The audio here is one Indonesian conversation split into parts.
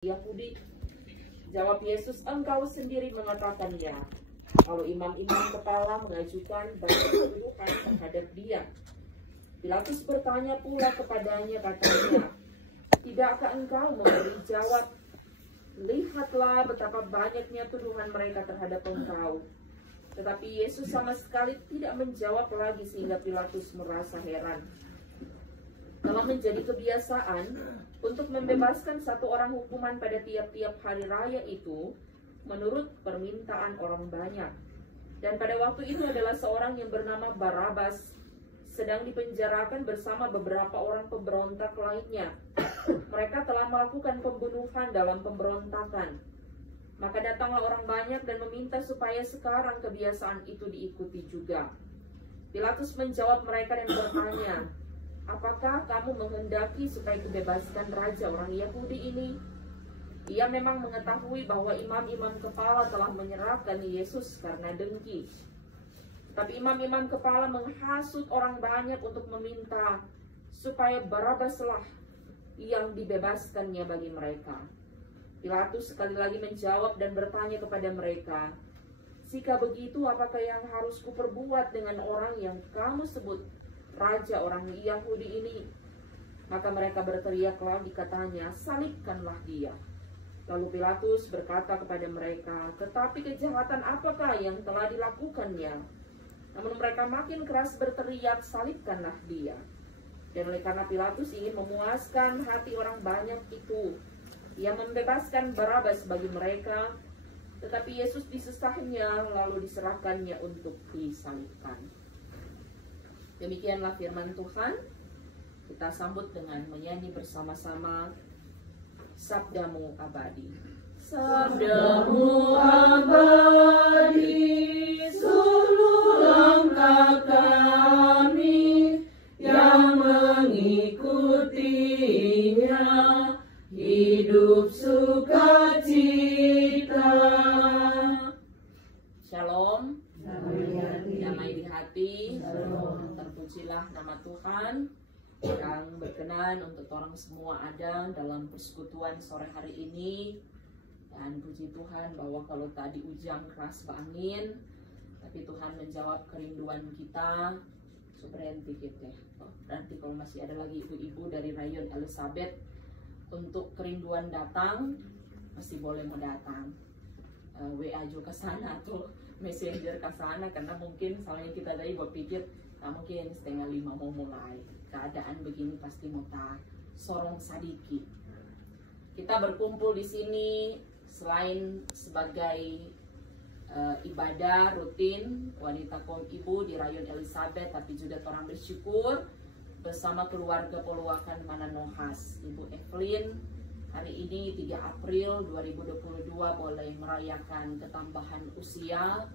Yahudi. Jawab Yesus, engkau sendiri mengatakannya. Lalu imam-imam kepala mengajukan banyak tuduhan terhadap dia. Pilatus bertanya pula kepadanya, katanya, tidakkah engkau memberi jawab? Lihatlah betapa banyaknya tuduhan mereka terhadap engkau. Tetapi Yesus sama sekali tidak menjawab lagi, sehingga Pilatus merasa heran. Telah menjadi kebiasaan untuk membebaskan satu orang hukuman pada tiap-tiap hari raya itu menurut permintaan orang banyak. Dan pada waktu itu adalah seorang yang bernama Barabas sedang dipenjarakan bersama beberapa orang pemberontak lainnya. Mereka telah melakukan pembunuhan dalam pemberontakan. Maka datanglah orang banyak dan meminta supaya sekarang kebiasaan itu diikuti juga. Pilatus menjawab mereka dan bertanya, apakah kamu menghendaki supaya dibebaskan raja orang Yahudi ini? Ia memang mengetahui bahwa imam-imam kepala telah menyerahkan Yesus karena dengki. Tapi imam-imam kepala menghasut orang banyak untuk meminta supaya Barabaslah yang dibebaskannya bagi mereka. Pilatus sekali lagi menjawab dan bertanya kepada mereka, jika begitu apakah yang harus kuperbuat dengan orang yang kamu sebut raja orang Yahudi ini? Maka mereka berteriak lagi, katanya, salibkanlah dia. Lalu Pilatus berkata kepada mereka, tetapi kejahatan apakah yang telah dilakukannya? Namun mereka makin keras berteriak, salibkanlah dia. Dan oleh karena Pilatus ingin memuaskan hati orang banyak itu, ia membebaskan Barabas bagi mereka, tetapi Yesus disesahnya lalu diserahkannya untuk disalibkan. Demikianlah firman Tuhan. Kita sambut dengan menyanyi bersama-sama Sabdamu Abadi. Sabdamu abadi, seluruh langkah kami yang mengikutinya, hidup sukacita. Shalom, damai di hati. Terpujilah nama Tuhan yang berkenan untuk orang semua ada dalam persekutuan sore hari ini. Dan puji Tuhan bahwa kalau tadi hujan keras angin, tapi Tuhan menjawab kerinduan kita. Berhenti gitu. Berarti kalau masih ada lagi ibu-ibu dari Rayon Elizabeth untuk kerinduan datang, masih boleh mau datang. WA juga ke sana atau messenger ke sana, karena mungkin soalnya kita tadi berpikir mungkin 4:30 mau mulai. Keadaan begini pasti mau sorong sadiki. Kita berkumpul di sini selain sebagai ibadah rutin wanita kaum ibu di Rayon Elizabeth, tapi juga orang bersyukur bersama keluarga Poluakan Mananohas. Ibu Evelyn hari ini 3 April 2022 boleh merayakan ketambahan usia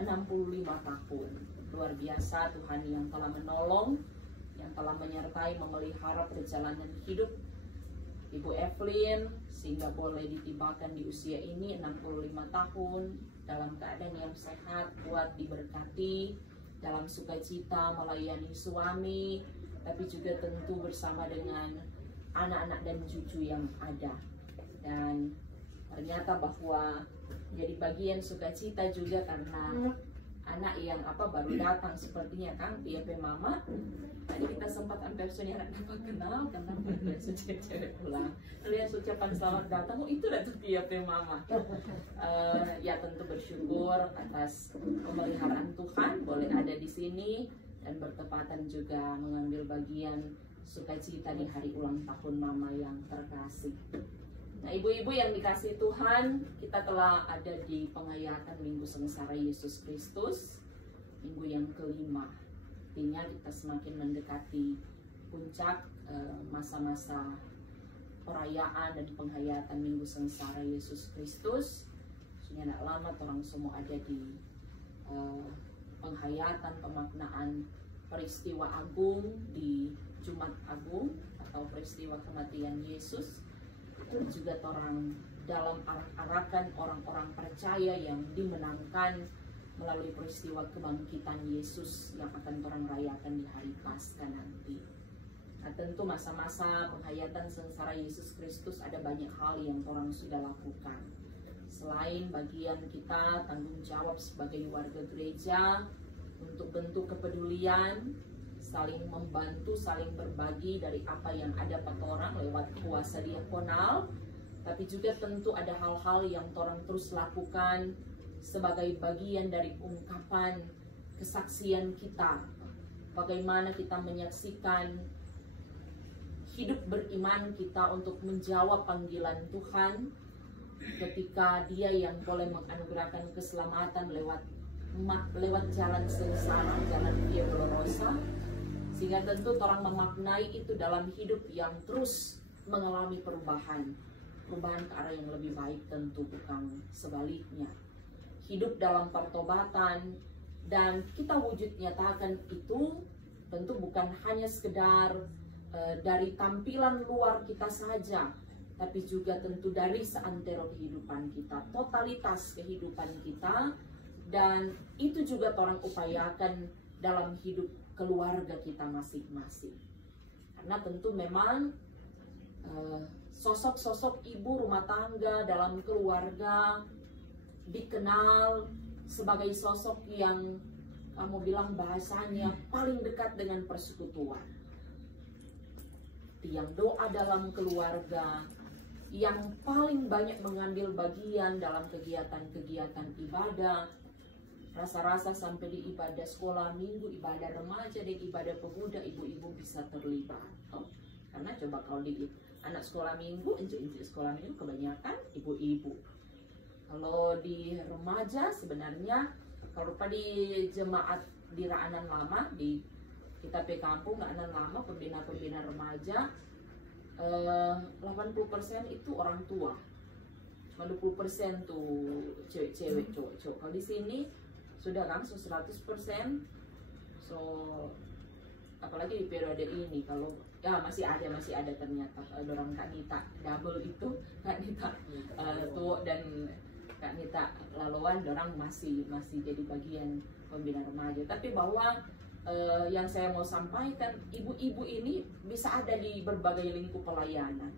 65 tahun. Luar biasa Tuhan yang telah menolong, yang telah menyertai memelihara perjalanan hidup Ibu Evelyn sehingga boleh ditibakan di usia ini 65 tahun dalam keadaan yang sehat, kuat, diberkati, dalam sukacita melayani suami, tapi juga tentu bersama dengan anak-anak dan cucu yang ada. Dan ternyata bahwa jadi bagian sukacita juga karena anak yang baru datang sepertinya kan PAP Mama. Tadi kita sempat hampir anak dapat kenal karena cewek pulang. Lihat ucapan selamat datang, itu datang PAP Mama. Ya tentu bersyukur atas pemeliharaan Tuhan boleh ada di sini dan bertepatan juga mengambil bagian sukacita di hari ulang tahun Mama yang terkasih. Nah, ibu-ibu yang dikasih Tuhan, kita telah ada di penghayatan Minggu Sengsara Yesus Kristus, minggu yang kelima. Artinya kita semakin mendekati puncak masa-masa perayaan dan penghayatan Minggu Sengsara Yesus Kristus. Sudah tidak lama orang semua ada di penghayatan pemaknaan peristiwa agung di Jumat Agung atau peristiwa kematian Yesus. Itu juga orang dalam arak-arakan orang-orang percaya yang dimenangkan melalui peristiwa kebangkitan Yesus yang akan orang rayakan di hari Paskah nanti. Nah, tentu masa-masa penghayatan sengsara Yesus Kristus ada banyak hal yang orang sudah lakukan. Selain bagian kita tanggung jawab sebagai warga gereja untuk bentuk kepedulian, saling membantu, saling berbagi dari apa yang ada pada orang lewat kuasa diakonal, tapi juga tentu ada hal-hal yang orang terus lakukan sebagai bagian dari ungkapan kesaksian kita. Bagaimana kita menyaksikan hidup beriman kita untuk menjawab panggilan Tuhan ketika Dia yang boleh menganugerahkan keselamatan lewat jalan sengsara, jalan Via Dolorosa, sehingga tentu orang memaknai itu dalam hidup yang terus mengalami perubahan ke arah yang lebih baik, tentu bukan sebaliknya. Hidup dalam pertobatan dan kita wujud nyatakan itu tentu bukan hanya sekedar dari tampilan luar kita saja, tapi juga tentu dari seantero kehidupan kita, totalitas kehidupan kita, dan itu juga orang upayakan dalam hidup keluarga kita masing-masing. Karena tentu memang sosok-sosok ibu rumah tangga dalam keluarga dikenal sebagai sosok yang kamu bilang bahasanya paling dekat dengan persekutuan. Tiang doa dalam keluarga, yang paling banyak mengambil bagian dalam kegiatan-kegiatan ibadah. Rasa-rasa sampai di ibadah sekolah minggu, ibadah remaja, dan ibadah pemuda, ibu-ibu bisa terlibat. Karena coba kalau di anak sekolah minggu, encik-encik sekolah minggu kebanyakan ibu-ibu. Kalau di remaja sebenarnya, kalau di jemaat di Raanan Lama, di kita pe kampung Raanan Lama, pembina-pembina remaja, 80% itu orang tua, 20% tuh cewek-cewek, cowok-cowok. Kalau di sini sudah langsung 100%. So apalagi di periode ini, kalau ya masih ada ternyata orang Kak Nita double itu, Kak Nita tuh dan Kak Nita Laluan, orang masih jadi bagian pembina remaja. Tapi bahwa yang saya mau sampaikan, ibu-ibu ini bisa ada di berbagai lingkup pelayanan.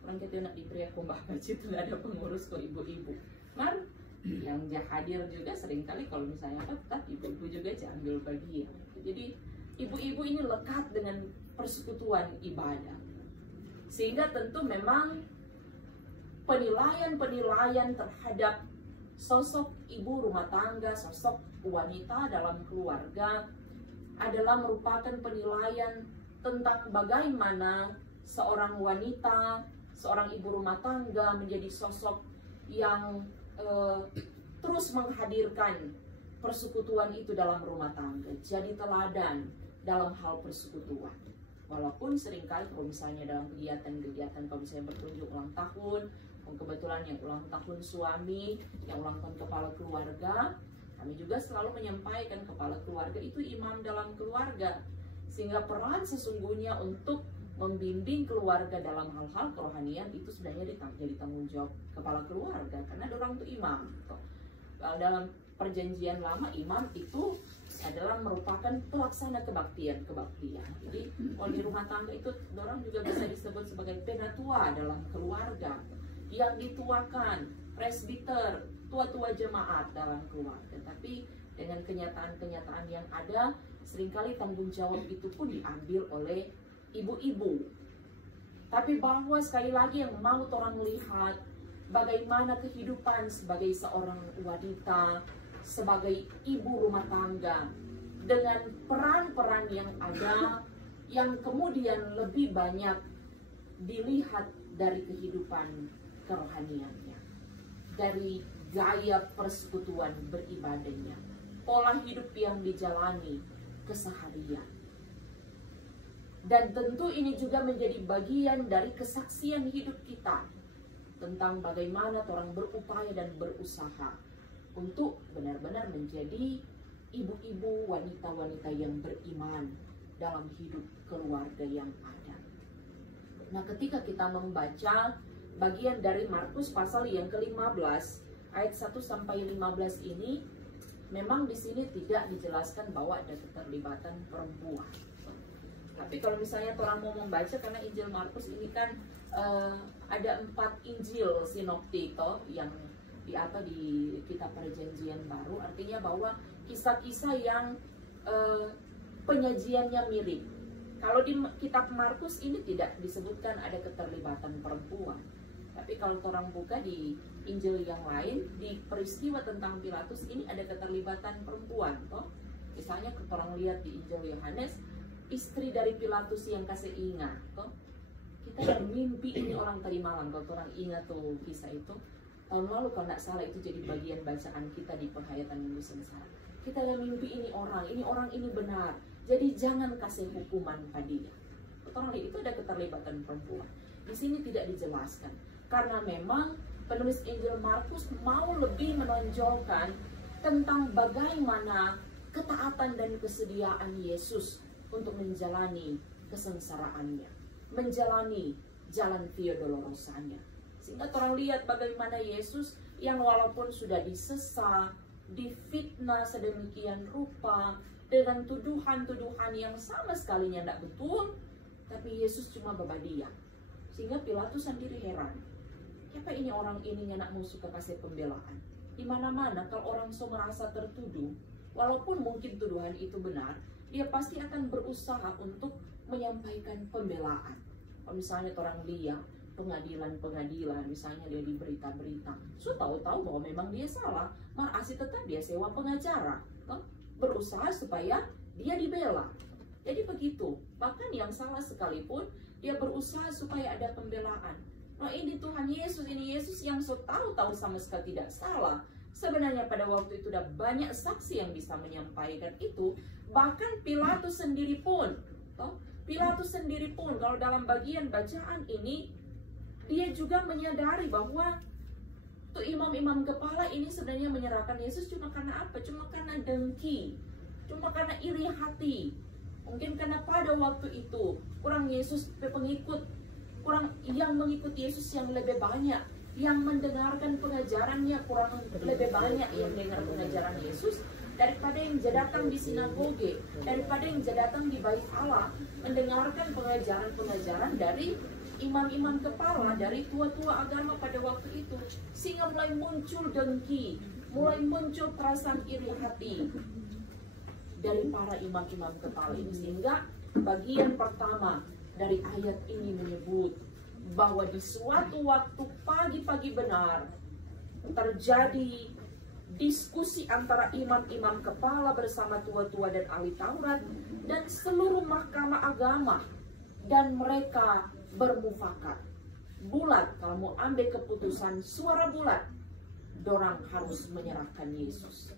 Orang kita nak diberi kumbah itu nggak ada pengurus kok ibu-ibu. Mar yang hadir juga seringkali kalau misalnya tetap ibu-ibu juga ambil bagian. Jadi ibu-ibu ini lekat dengan persekutuan ibadah, sehingga tentu memang penilaian terhadap sosok ibu rumah tangga, sosok wanita dalam keluarga adalah merupakan penilaian tentang bagaimana seorang wanita, seorang ibu rumah tangga menjadi sosok yang terus menghadirkan persekutuan itu dalam rumah tangga, jadi teladan dalam hal persekutuan. Walaupun seringkali kalau misalnya dalam kegiatan-kegiatan, kalau misalnya berkunjung ulang tahun, kebetulan yang ulang tahun suami, yang ulang tahun kepala keluarga, kami juga selalu menyampaikan kepala keluarga itu imam dalam keluarga, sehingga peran sesungguhnya untuk membimbing keluarga dalam hal-hal kerohanian itu sebenarnya jadi tanggung jawab kepala keluarga, karena orang itu imam. Dalam perjanjian lama, imam itu adalah merupakan pelaksana kebaktian. Jadi kalau di rumah tangga itu orang juga bisa disebut sebagai penatua dalam keluarga, yang dituakan, presbiter, tua-tua jemaat dalam keluarga. Tapi dengan kenyataan-kenyataan yang ada, seringkali tanggung jawab itu pun diambil oleh ibu-ibu. Tapi bahwa sekali lagi yang mau orang lihat bagaimana kehidupan sebagai seorang wanita, sebagai ibu rumah tangga, dengan peran-peran yang ada, yang kemudian lebih banyak dilihat dari kehidupan kerohaniannya, dari gaya persekutuan beribadahnya, pola hidup yang dijalani keseharian. Dan tentu ini juga menjadi bagian dari kesaksian hidup kita tentang bagaimana orang berupaya dan berusaha untuk benar-benar menjadi ibu-ibu, wanita-wanita yang beriman dalam hidup keluarga yang ada. Nah, ketika kita membaca bagian dari Markus pasal yang ke-15 ayat 1 sampai 15 ini, memang di sini tidak dijelaskan bahwa ada keterlibatan perempuan. Tapi kalau misalnya orang mau membaca, karena Injil Markus ini kan ada 4 Injil sinoptik yang di kitab Perjanjian Baru, artinya bahwa kisah-kisah yang penyajiannya mirip. Kalau di kitab Markus ini tidak disebutkan ada keterlibatan perempuan. Tapi kalau orang buka di Injil yang lain, di peristiwa tentang Pilatus ini ada keterlibatan perempuan. Misalnya orang lihat di Injil Yohanes, istri dari Pilatus yang kasih ingat. Kita yang mimpi ini orang tadi malam, kalau orang ingat tuh kisah itu. Tahun lalu kalau tidak salah itu jadi bagian bacaan kita di penghayatan minggu sengsara. Kita yang mimpi ini orang ini benar. Jadi jangan kasih hukuman pada dia. Orang lihat itu ada keterlibatan perempuan. Di sini tidak dijelaskan. Karena memang penulis Injil Markus mau lebih menonjolkan tentang bagaimana ketaatan dan kesediaan Yesus untuk menjalani kesengsaraannya, menjalani jalan Via Dolorosanya. Sehingga orang lihat bagaimana Yesus yang walaupun sudah disesat, difitnah sedemikian rupa, dengan tuduhan-tuduhan yang sama sekali tidak betul, tapi Yesus cuma berdiam. Sehingga Pilatus sendiri heran. Siapa ini orang ini yang nak musuh kekasih pembelaan? Di mana-mana kalau orang so merasa tertuduh, walaupun mungkin tuduhan itu benar, dia pasti akan berusaha untuk menyampaikan pembelaan. Kalau misalnya orang lihat pengadilan-pengadilan, misalnya dia di berita-berita, so tahu-tahu bahwa memang dia salah, masih tetap dia sewa pengacara, berusaha supaya dia dibela. Jadi begitu, bahkan yang salah sekalipun dia berusaha supaya ada pembelaan. Nah ini Tuhan Yesus, ini Yesus yang so tahu-tahu sama sekali tidak salah. Sebenarnya pada waktu itu sudah banyak saksi yang bisa menyampaikan itu. Bahkan Pilatus sendiri pun, kalau dalam bagian bacaan ini, dia juga menyadari bahwa tuh imam-imam kepala ini sebenarnya menyerahkan Yesus cuma karena apa? Cuma karena dengki, cuma karena iri hati. Mungkin karena pada waktu itu kurang Yesus pengikut, kurang yang mengikut Yesus yang lebih banyak, yang mendengarkan pengajarannya kurang lebih banyak yang dengar pengajaran Yesus daripada yang datang di sinagoge, daripada yang datang di bait Allah mendengarkan pengajaran-pengajaran dari imam-imam kepala, dari tua-tua agama pada waktu itu. Sehingga mulai muncul dengki, mulai muncul perasaan iri hati dari para imam-imam kepala ini. Sehingga bagian pertama dari ayat ini menyebut bahwa di suatu waktu pagi-pagi benar terjadi diskusi antara imam-imam kepala bersama tua-tua dan ahli Taurat dan seluruh mahkamah agama, dan mereka bermufakat bulat, kalau mau ambil keputusan suara bulat, dorang harus menyerahkan Yesus.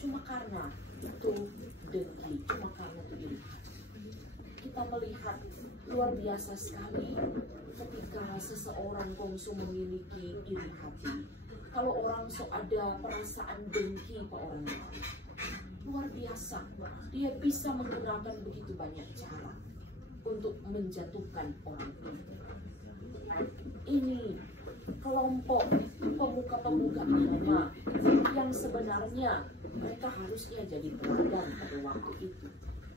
Cuma karena itu dengki, cuma karena itu iri. Kita melihat luar biasa sekali ketika seseorang kongsu memiliki iri hati. Kalau orang so ada perasaan dengki ke orang lain, luar biasa, dia bisa menggunakan begitu banyak cara untuk menjatuhkan orang itu. Ini kelompok pemuka-pemuka agama yang sebenarnya mereka harusnya jadi teladan pada waktu itu.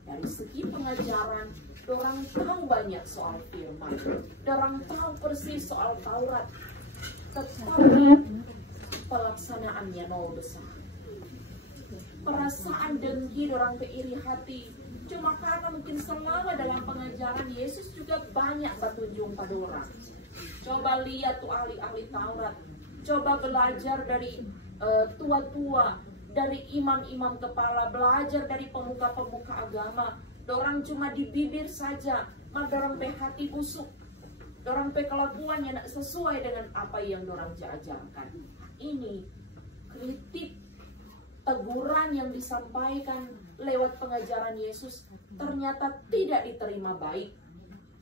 Dari segi pengajaran, orang tahu banyak soal firman, orang tahu persis soal Taurat, tetapi pelaksanaannya mau besar. Perasaan dengki, orang keiri hati, cuma karena mungkin selama dalam pengajaran Yesus juga banyak bertunjuk pada orang. Coba lihat tuh ahli-ahli Taurat, coba belajar dari tua-tua, dari imam-imam kepala, belajar dari pemuka-pemuka agama. Dorang cuma di bibir saja, maka dorang pe hati busuk, dorang pe kelakuannya tidak sesuai dengan apa yang dorang ajarkan. Ini kritik, teguran yang disampaikan lewat pengajaran Yesus ternyata tidak diterima baik,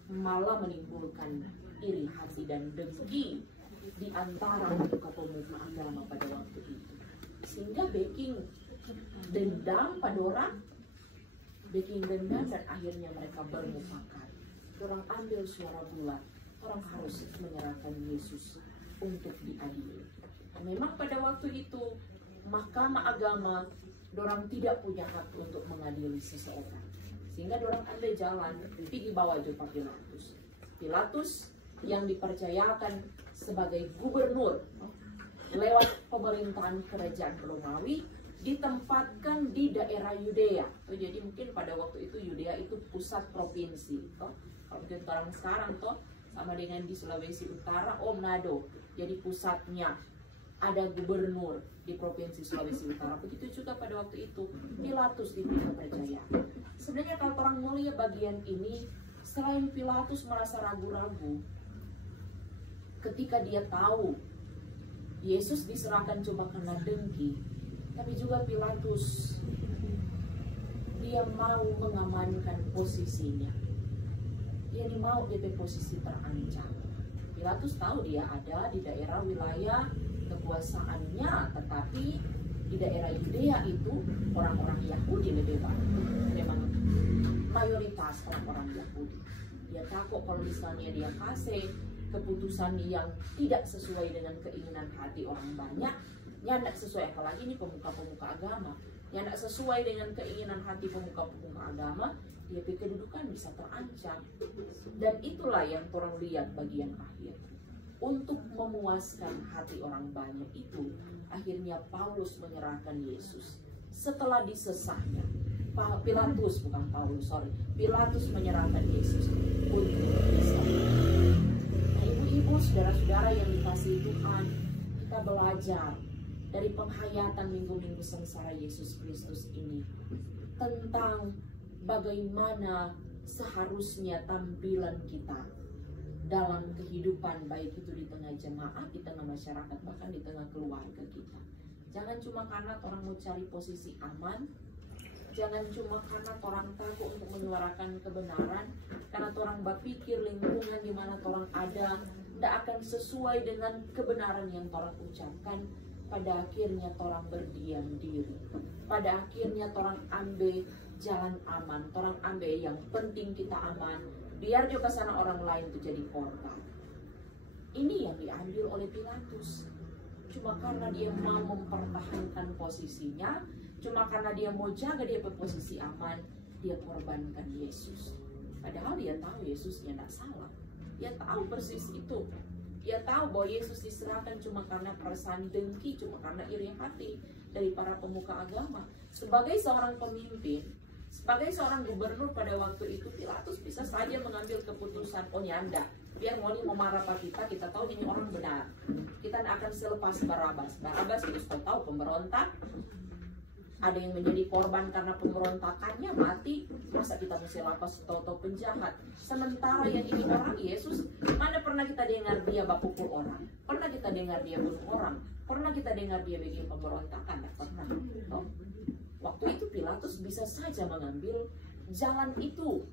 malah menimbulkan iri hati dan dengki di antara pemuka-pemuka agama pada waktu itu. Sehingga baking dendam pada orang, dan akhirnya mereka bermufakat. Orang ambil suara bulat, orang harus menyerahkan Yesus untuk diadili. Memang pada waktu itu mahkamah agama, orang tidak punya hak untuk mengadili seseorang. Sehingga orang andai jalan, pergi bawa juga Pilatus. Pilatus yang dipercayakan sebagai gubernur lewat pemerintahan kerajaan Romawi, ditempatkan di daerah Yudea. Jadi mungkin pada waktu itu Yudea itu pusat provinsi. Kalau mungkin orang sekarang sama dengan di Sulawesi Utara, Manado. Jadi pusatnya ada gubernur di provinsi Sulawesi Utara. Begitu juga pada waktu itu Pilatus dipercaya. Sebenarnya kalau orang melihat bagian ini, selain Pilatus merasa ragu-ragu ketika dia tahu Yesus diserahkan cuma karena dengki, tapi juga Pilatus dia mau mengamankan posisinya. Dia mau DP posisi terancam. Pilatus tahu dia ada di daerah wilayah kekuasaannya, tetapi di daerah Yudea itu orang-orang Yahudi lebih banyak. Memang mayoritas orang-orang Yahudi. Dia takut kalau misalnya dia kasih keputusan yang tidak sesuai dengan keinginan hati orang banyak, yang tidak sesuai, apalagi ini pemuka-pemuka agama, yang tidak sesuai dengan keinginan hati pemuka-pemuka agama, dia pikir kedudukan bisa terancam. Dan itulah yang orang lihat bagian akhir. Untuk memuaskan hati orang banyak itu, akhirnya Paulus menyerahkan Yesus. Setelah disesahnya, Pilatus menyerahkan Yesus untuk disembelih. Nah, ibu-ibu, saudara-saudara yang dikasihi Tuhan, kita belajar dari penghayatan minggu-minggu sengsara Yesus Kristus ini tentang bagaimana seharusnya tampilan kita dalam kehidupan, baik itu di tengah jemaat, di tengah masyarakat, bahkan di tengah keluarga kita. Jangan cuma karena orang mau cari posisi aman, jangan cuma karena orang takut untuk menyuarakan kebenaran, karena orang berpikir lingkungan di mana orang ada tidak akan sesuai dengan kebenaran yang orang ucapkan. Pada akhirnya orang berdiam diri. Pada akhirnya orang ambil jalan aman, orang ambil yang penting kita aman, biar juga sana orang lain itu jadi korban. Ini yang diambil oleh Pilatus. Cuma karena dia mau mempertahankan posisinya, cuma karena dia mau jaga dia posisi aman, dia korbankan Yesus. Padahal dia tahu Yesusnya tidak salah. Dia tahu persis itu. Dia tahu bahwa Yesus diserahkan cuma karena perasaan dengki, cuma karena iri hati dari para pemuka agama. Sebagai seorang pemimpin, sebagai seorang gubernur pada waktu itu, Pilatus bisa saja mengambil keputusan, oh nyanda, biar mau marah kita tahu ini orang benar. Kita tidak akan selepas Barabas. Barabas itu sudah tahu pemberontak, ada yang menjadi korban karena pemberontakannya mati, masa kita mesti lapas atau penjahat. Sementara yang ini orang Yesus, mana pernah kita dengar dia pukul orang, pernah kita dengar dia bunuh orang, pernah kita dengar dia bikin pemberontakan, tidak pernah. Waktu itu Pilatus bisa saja mengambil jalan itu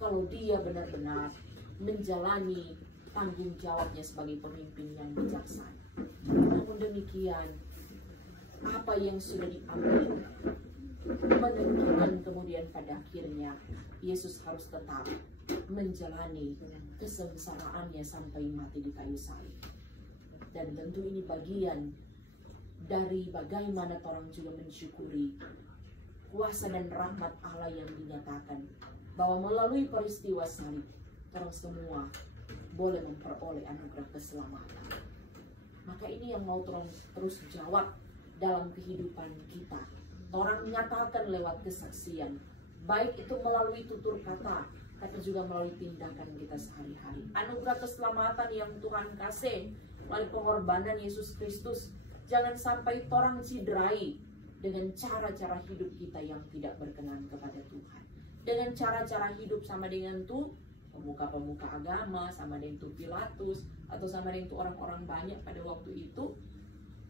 kalau dia benar-benar menjalani tanggung jawabnya sebagai pemimpin yang bijaksana. Namun demikian, apa yang sudah diambil menentukan kemudian pada akhirnya Yesus harus tetap menjalani kesengsaraannya sampai mati di kayu salib. Dan tentu ini bagian dari bagaimana orang juga mensyukuri kuasa dan rahmat Allah yang dinyatakan bahwa melalui peristiwa salib orang semua boleh memperoleh anugerah keselamatan. Maka ini yang mau terus jawab dalam kehidupan kita. Orang menyatakan lewat kesaksian, baik itu melalui tutur kata, tapi juga melalui tindakan kita sehari-hari. Anugerah keselamatan yang Tuhan kasih melalui pengorbanan Yesus Kristus, jangan sampai orang cederai dengan cara-cara hidup kita yang tidak berkenan kepada Tuhan. Dengan cara-cara hidup sama dengan pemuka-pemuka agama, sama dengan Pilatus, atau sama dengan orang-orang banyak pada waktu itu,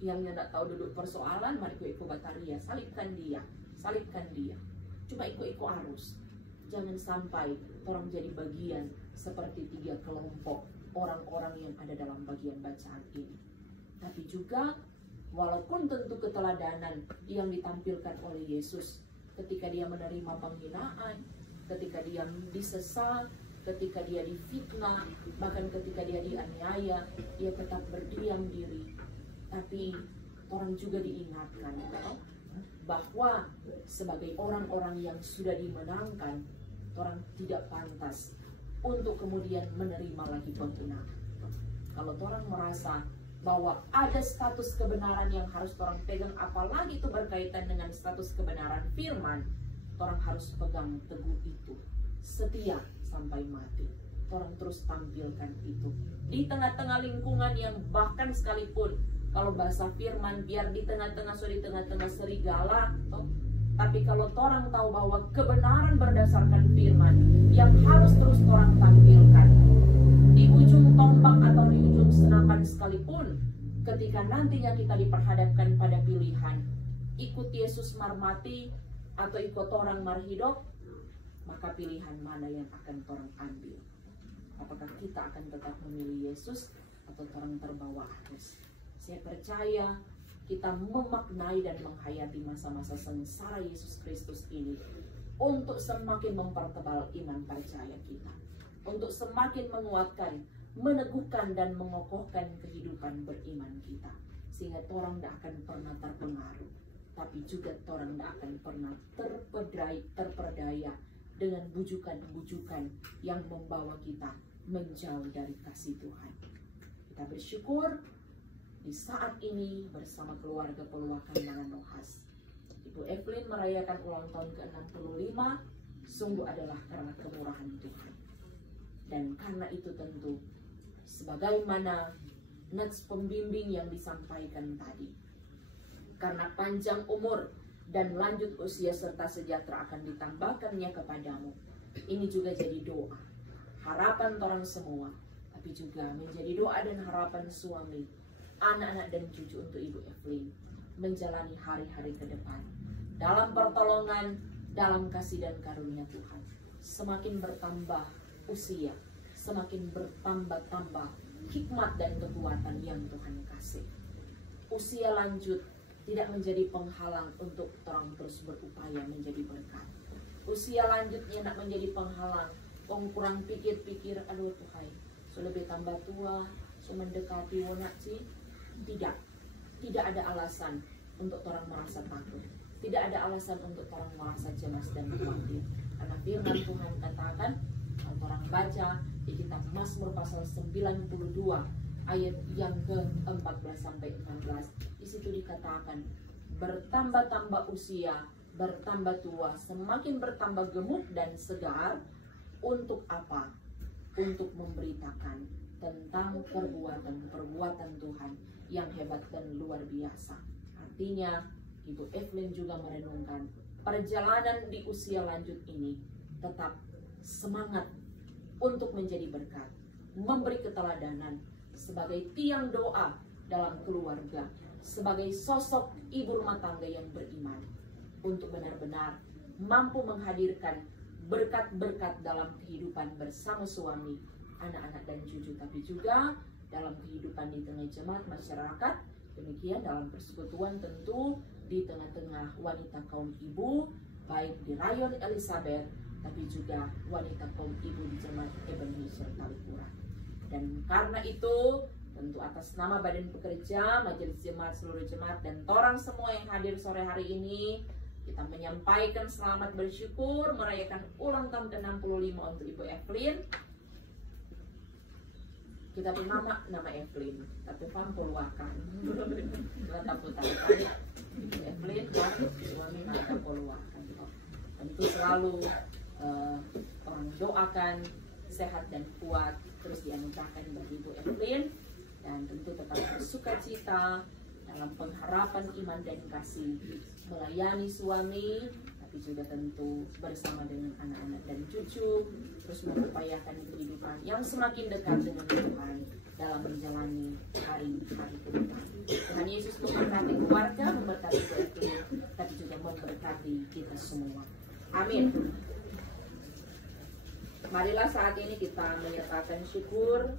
yang tidak tahu duduk persoalan, mari ikut bataria, salibkan dia. Cuma ikut arus. Jangan sampai orang jadi bagian seperti 3 kelompok orang-orang yang ada dalam bagian bacaan ini. Tapi juga, walaupun tentu keteladanan yang ditampilkan oleh Yesus ketika dia menerima penghinaan, ketika dia disesal, ketika dia difitnah, bahkan ketika dia dianiaya, dia tetap berdiam diri. Tapi orang juga diingatkan bahwa sebagai orang-orang yang sudah dimenangkan, orang tidak pantas untuk kemudian menerima lagi penghinaan. Kalau orang merasa bahwa ada status kebenaran yang harus orang pegang, apalagi itu berkaitan dengan status kebenaran firman, orang harus pegang teguh itu, setia sampai mati. Orang terus tampilkan itu di tengah-tengah lingkungan yang bahkan sekalipun kalau bahasa firman biar di tengah-tengah serigala, tapi kalau orang tahu bahwa kebenaran berdasarkan firman yang harus terus orang tampilkan di ujung tombak atau di ujung senapan sekalipun, ketika nantinya kita diperhadapkan pada pilihan ikut Yesus mati atau ikut orang hidup, maka pilihan mana yang akan orang ambil? Apakah kita akan tetap memilih Yesus atau orang terbawa arus? Saya percaya kita memaknai dan menghayati masa-masa sengsara Yesus Kristus ini untuk semakin mempertebal iman percaya kita, untuk semakin menguatkan, meneguhkan dan mengokohkan kehidupan beriman kita, sehingga orang tidak akan pernah terpengaruh, tapi juga orang tidak akan pernah terperdaya dengan bujukan-bujukan yang membawa kita menjauh dari kasih Tuhan. Kita bersyukur di saat ini bersama keluarga Peluakan Manohas, Ibu Evelyn merayakan ulang tahun ke-65, sungguh adalah karena kemurahan Tuhan. Dan karena itu tentu, sebagaimana nats pembimbing yang disampaikan tadi, karena panjang umur dan lanjut usia serta sejahtera akan ditambahkannya kepadamu, ini juga jadi doa, harapan orang semua, tapi juga menjadi doa dan harapan suami, anak-anak dan cucu untuk Ibu Evelyn menjalani hari-hari ke depan dalam pertolongan, dalam kasih dan karunia Tuhan. Semakin bertambah usia, semakin bertambah-tambah hikmat dan kekuatan yang Tuhan kasih. Usia lanjut tidak menjadi penghalang untuk orang terus berupaya menjadi berkat. Usia lanjut tidak menjadi penghalang, kurang pikir-pikir, aduh Tuhan, so lebih tambah tua, so mendekati wonak sih. Tidak ada alasan untuk orang merasa takut. Tidak ada alasan untuk orang merasa cemas dan khawatir. Karena firman Tuhan katakan, kalau orang baca di kitab Mazmur pasal 92 ayat yang ke-14 sampai 16, di situ dikatakan, bertambah-tambah usia, bertambah tua, semakin bertambah gemuk dan segar. Untuk apa? Untuk memberitakan tentang perbuatan Tuhan yang hebat dan luar biasa. Artinya, Ibu Evelyn juga merenungkan perjalanan di usia lanjut ini tetap semangat untuk menjadi berkat, memberi keteladanan sebagai tiang doa dalam keluarga, sebagai sosok ibu rumah tangga yang beriman, untuk benar-benar mampu menghadirkan berkat-berkat dalam kehidupan bersama suami, anak-anak dan cucu, tapi juga dalam kehidupan di tengah jemaat masyarakat. Demikian dalam persekutuan tentu di tengah-tengah wanita kaum ibu, baik di rayon Elizabeth, tapi juga wanita kaum ibu di jemaat Ebenezer Talipura. Dan karena itu, tentu atas nama Badan Pekerja, Majelis Jemaat, seluruh jemaat, dan orang semua yang hadir sore hari ini, kita menyampaikan selamat bersyukur merayakan ulang tahun ke-65 untuk Ibu Evelyn. Kita punya nama Evelyn, tapi Van Peluakan. Kita putarkan Ibu Evelyn dan suami Nada Peluakan. Tentu selalu orang doakan sehat dan kuat terus dianugerahkan bagi Ibu Evelyn, dan tentu tetap bersukacita dalam pengharapan iman dan kasih melayani suami, tapi juga tentu bersama dengan anak-anak dan cucu terus mengupayakan kehidupan yang semakin dekat dengan Tuhan dalam menjalani hari-hari ke depan. Tuhan Yesus memberkati keluarga, memberkati keluarga, tapi juga memberkati kita semua. Amin. Marilah saat ini kita menyatakan syukur